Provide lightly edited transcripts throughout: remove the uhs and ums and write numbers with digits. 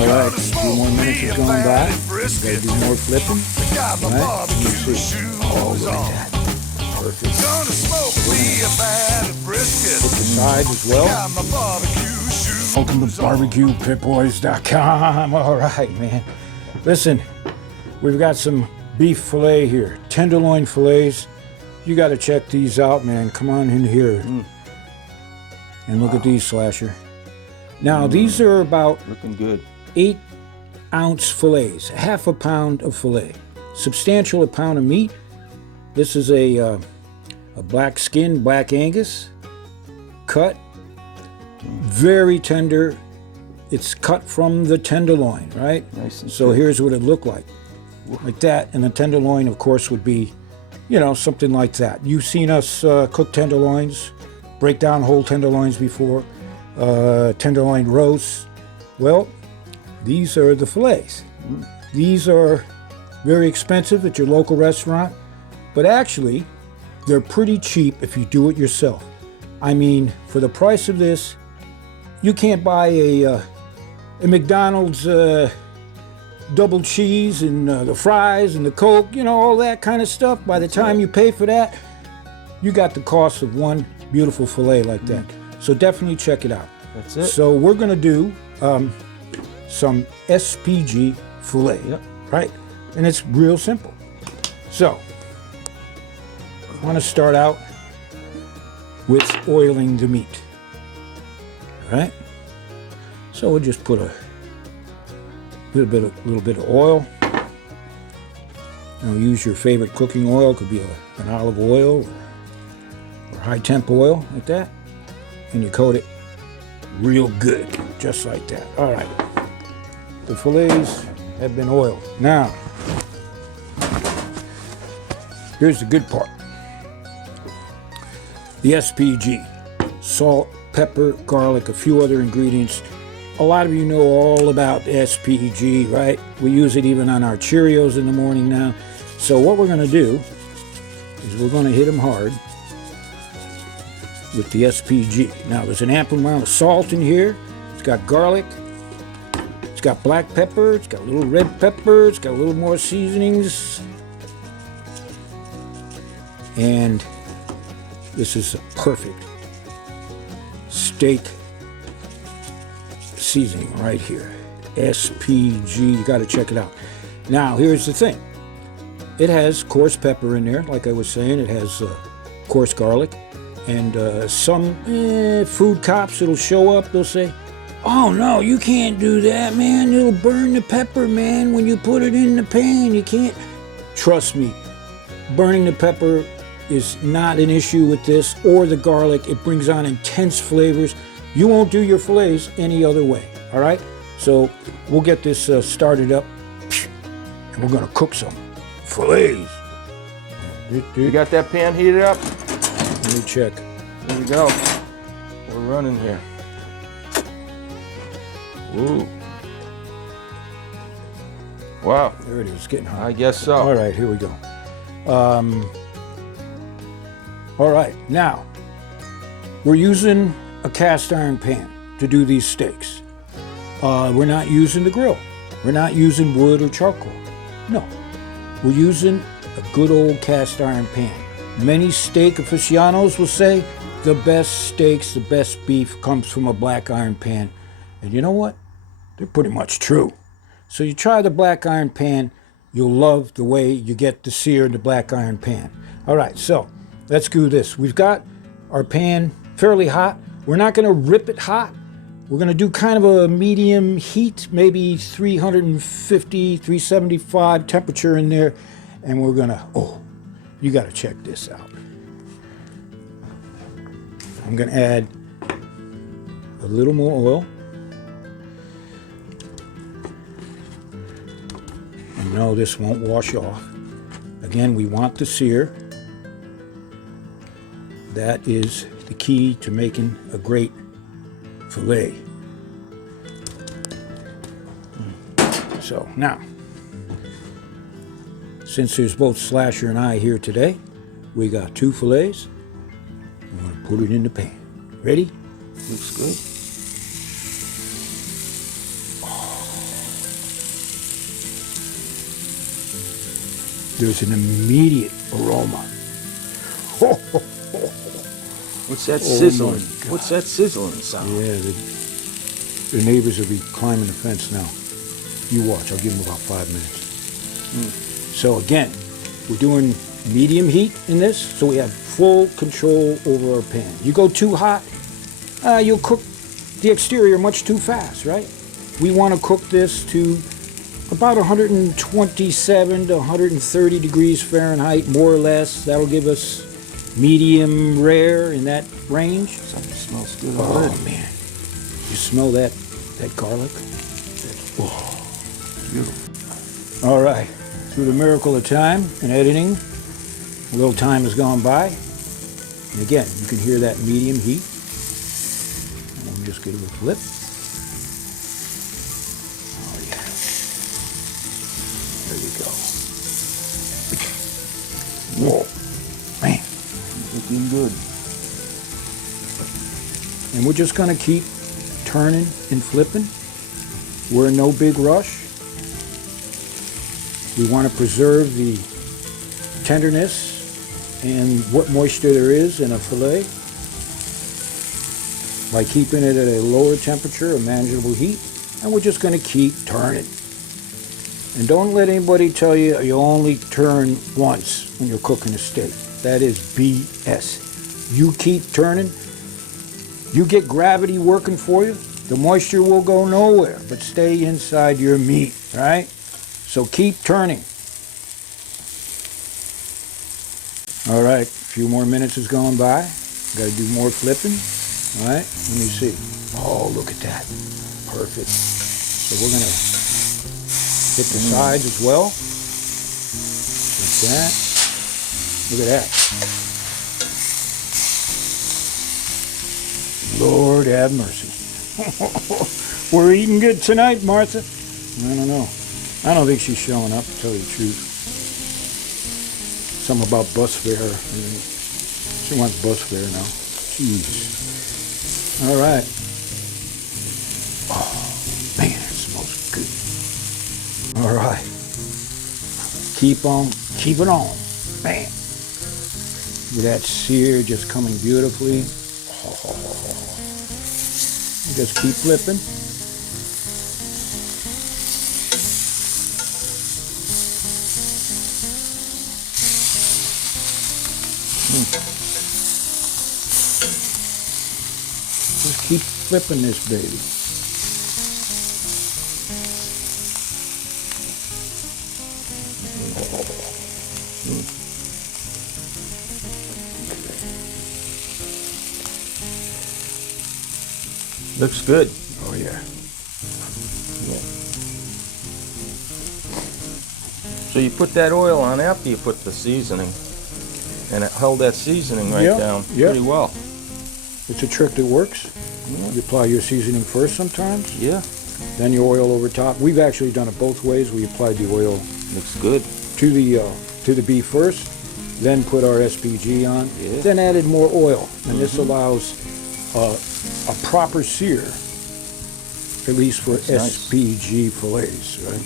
All right, a few more minutes is going by. Gotta do more flipping. All right, let me see. Oh, look at that. Perfect. Hit the side as well. Welcome to BBQPitBoys.com. All right, man. Listen, we've got some beef filet here. Tenderloin fillets. You got to check these out, man. Come on in here. And look at these, Slasher. Now, these are about looking good. 8-ounce fillets, half a pound of filet. Substantial a pound of meat. This is a black skin, black Angus, cut, very tender. It's cut from the tenderloin, right? Nice and so thick. Here's what it looked like that. And the tenderloin, of course, would be, you know, something like that. You've seen us cook tenderloins, break down whole tenderloins before, tenderloin roasts. Well, these are the fillets. These are very expensive at your local restaurant, but actually, they're pretty cheap if you do it yourself. I mean, for the price of this, you can't buy a McDonald's double cheese and the fries and the Coke, you know, all that kind of stuff. By the time you pay for that, you got the cost of one beautiful filet like that. So definitely check it out. That's it. So we're gonna do some SPG filet, right? And it's real simple. So, I want to start out with oiling the meat. All right? So we'll just put a little bit of oil. Now use your favorite cooking oil. It could be an olive oil or high temp oil like that, and you coat it real good, just like that. All right. The fillets have been oiled. Now, here's the good part. The SPG, salt, pepper, garlic, a few other ingredients. A lot of you know all about SPG, right? We use it even on our Cheerios in the morning now. So what we're gonna do is we're gonna hit them hard with the SPG. Now there's an ample amount of salt in here. It's got garlic. It's got black pepper. It's got a little red pepper. It's got a little more seasonings. And this is a perfect steak seasoning right here. SPG, you got to check it out. Now, here's the thing. It has coarse pepper in there, like I was saying. It has coarse garlic. And some food cops, it'll show up, they'll say, oh no, you can't do that, man. It'll burn the pepper, man, when you put it in the pan. You can't. Trust me, burning the pepper is not an issue with this, or the garlic. It brings on intense flavors. You won't do your fillets any other way, all right? So we'll get this started up, and we're gonna cook some fillets. You got that pan heated up? Let me check. There you go. We're running here. Ooh. Wow. There it is, getting hot. I guess so. All right, here we go. All right, now, we're using a cast iron pan to do these steaks. We're not using the grill. We're not using wood or charcoal. No, we're using a good old cast iron pan. Many steak aficionados will say the best steaks, the best beef comes from a black iron pan. And you know what? They're pretty much true. So you try the black iron pan, you'll love the way you get the sear in the black iron pan. All right, so let's do this. We've got our pan fairly hot. We're not gonna rip it hot. We're gonna do kind of a medium heat, maybe 350, 375 temperature in there. And we're gonna, you gotta check this out. I'm gonna add a little more oil. And no, this won't wash off. Again, we want the sear. That is the key to making a great filet. So now, since there's both Slasher and I here today, we got 2 fillets. I'm gonna put it in the pan. Ready? Looks good. there's an immediate aroma. What's that Oh, sizzling? my God. What's that sizzling sound? Yeah, the neighbors will be climbing the fence now. You watch, I'll give them about 5 minutes. So again, we're doing medium heat in this, so we have full control over our pan. You go too hot, you'll cook the exterior much too fast, right? We want to cook this to about 127 to 130 degrees Fahrenheit, more or less. That'll give us medium rare in that range. Something smells good Oh already. man, you smell that garlic? Oh. Beautiful. All right, through the miracle of time and editing, a little time has gone by. And again, you can hear that medium heat. And let me just give it a flip. Oh yeah. There you go. Whoa, man. Looking good. And we're just gonna keep turning and flipping. We're in no big rush. We want to preserve the tenderness and what moisture there is in a fillet by keeping it at a lower temperature, a manageable heat, and we're just going to keep turning. And don't let anybody tell you you only turn once when you're cooking a steak. That is BS. You keep turning, you get gravity working for you, the moisture will go nowhere but stay inside your meat, right? So keep turning. All right, a few more minutes has gone by. Got to do more flipping. All right, let me see. Oh, look at that. Perfect. So we're going to hit the sides as well. Like that. Look at that. Lord have mercy. We're eating good tonight, Martha. I don't know. I don't think she's showing up, to tell you the truth. Something about bus fare. She wants bus fare now. Jeez. All right. Oh, man, it smells good. All right. Keep on keeping on. Man. With that sear just coming beautifully. Just keep flipping. Just keep flipping this baby. Looks good. Oh yeah. So you put that oil on after you put the seasoning, and it held that seasoning right down pretty well. It's a trick that works. You apply your seasoning first sometimes, Yeah. then your oil over top. We've actually done it both ways. We applied the oil Looks good. to the beef first, then put our SPG on, Yeah. then added more oil. And this allows a proper sear, at least for That's nice. SPG fillets, right?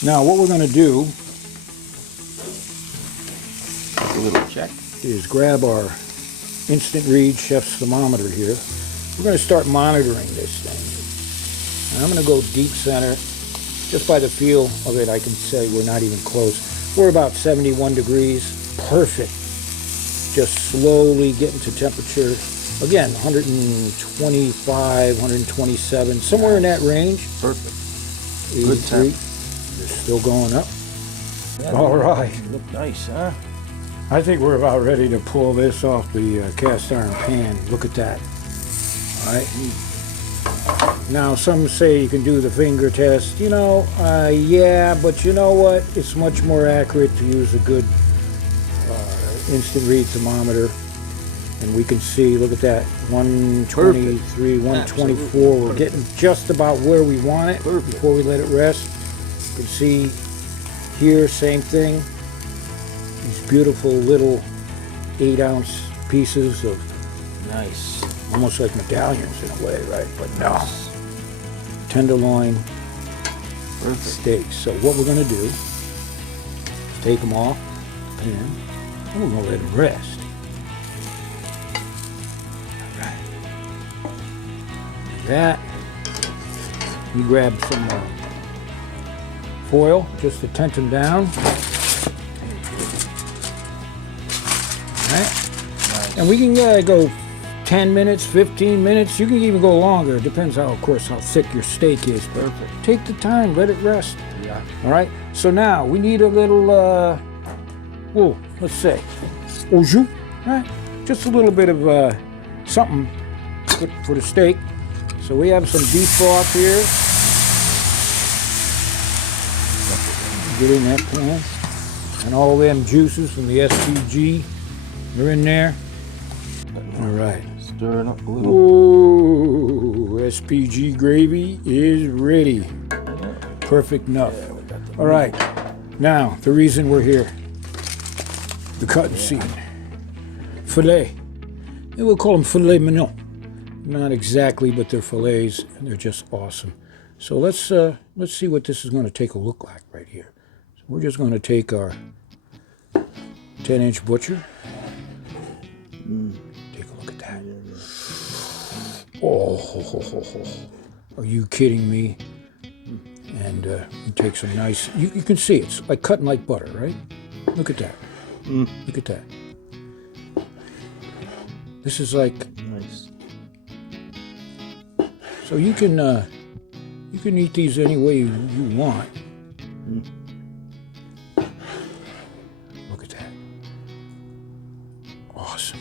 Now what we're going to do A little check. is grab our instant read chef's thermometer here. We're going to start monitoring this thing. And I'm going to go deep center. Just by the feel of it, I can say we're not even close. We're about 71 degrees. Perfect. Just slowly getting to temperature. Again, 125, 127, somewhere in that range. Perfect. 83. Good temp. They're still going up. Yeah, All right. Look nice, huh? I think we're about ready to pull this off the cast iron pan. Look at that. All right. Now, some say you can do the finger test. You know, yeah, but you know what? It's much more accurate to use a good instant read thermometer. And we can see, look at that, 123, 124. We're getting just about where we want it before we let it rest. You can see here, same thing. These beautiful little 8-ounce pieces of Nice. almost like medallions in a way, right? But no. Tenderloin steaks. So what we're going to do is take them off the pan, and we're going to let them rest. All right. Like that. You grab some foil just to tent them down. All right. Nice. And we can go 10 minutes, 15 minutes. You can even go longer. It depends how, of course, how thick your steak is. Perfect. Take the time, let it rest. Yeah. All right. So now we need a little, well, let's say, au jus, right? Just a little bit of something for the steak. So we have some beef broth here. Get in that pan, and all them juices from the SPG are in there. All right. Stir it up a little. Ooh, SPG gravy is ready. Perfect enough. All right. Now, the reason we're here. The cut and seed. Filet. And we'll call them filet mignon. Not exactly, but they're fillets, and they're just awesome. So let's see what this is going to take a look like right here. So we're just going to take our 10-inch butcher. Take a look at that. Oh, are you kidding me? And you take some nice, you can see it's like cutting like butter, right? Look at that. Look at that. This is like, Nice. so you can eat these any way you want. Look at that. Awesome.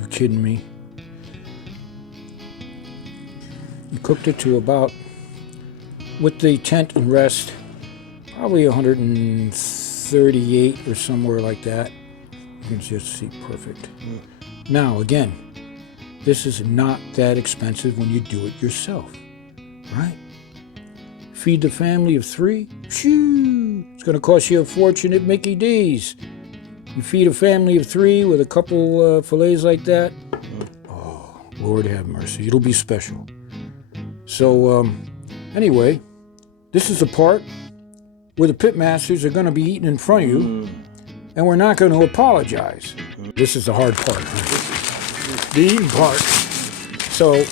You kidding me? You cooked it to about, with the tent and rest, probably 138 or somewhere like that. You can just see perfect. Now again, this is not that expensive when you do it yourself, right? Feed the family of 3? Shoo! It's going to cost you a fortune at Mickey D's. You feed a family of 3 with a couple fillets like that. Oh, Lord have mercy. It'll be special. So, anyway, this is the part where the pit masters are going to be eating in front of you, and we're not going to apologize. This is the hard part. The eating part. So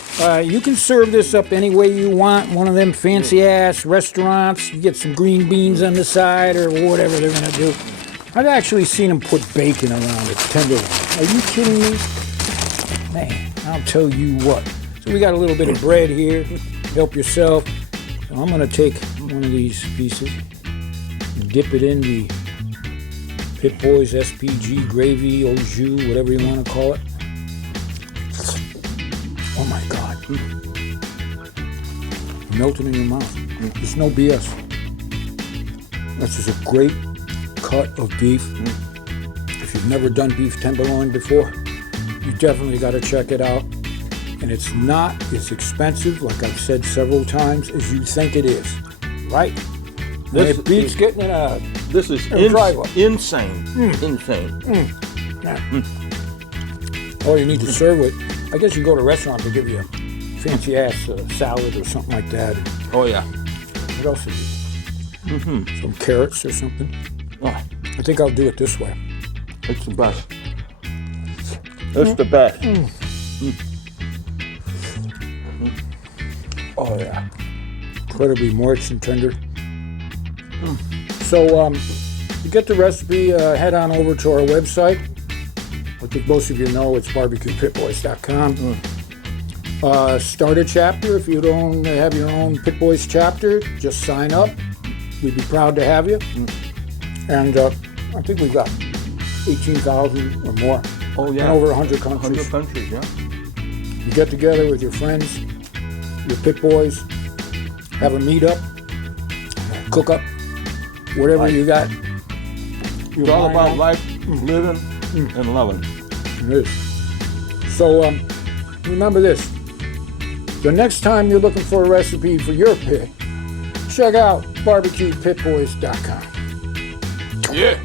you can serve this up any way you want. One of them fancy-ass restaurants. You get some green beans on the side or whatever they're going to do. I've actually seen them put bacon around it, tenderloin. Are you kidding me? Man, I'll tell you what. So we got a little bit of bread here. Help yourself. So I'm going to take one of these pieces and dip it in the Pit Boys SPG gravy, au jus, whatever you want to call it. Oh my God. Melting in your mouth. There's no BS. This is a great cut of beef. If you've never done beef tenderloin before, you definitely got to check it out. And it's not as expensive, like I've said several times, as you think it is. Right? This beats getting in a This is insane. Insane. Or you need to serve it. I guess you go to a restaurant, they give you a fancy-ass salad or something like that. Oh, yeah. What else is it? Some carrots or something. Oh, I think I'll do it this way. it's the best. It's the best. Oh, yeah. Incredibly moist and tender. So, to get the recipe, head on over to our website. I think most of you know it's BBQPitBoys.com. Start a chapter. If you don't have your own Pit Boys chapter, just sign up. We'd be proud to have you. And I think we've got 18,000 or more. Oh, yeah. In over 100 countries. 100 countries, yeah. You get together with your friends, your Pit Boys, have a meet-up, cook up, whatever you got. It's all about life, living, and loving. It is. So remember this. The next time you're looking for a recipe for your pit, check out BBQPitBoys.com. Yeah.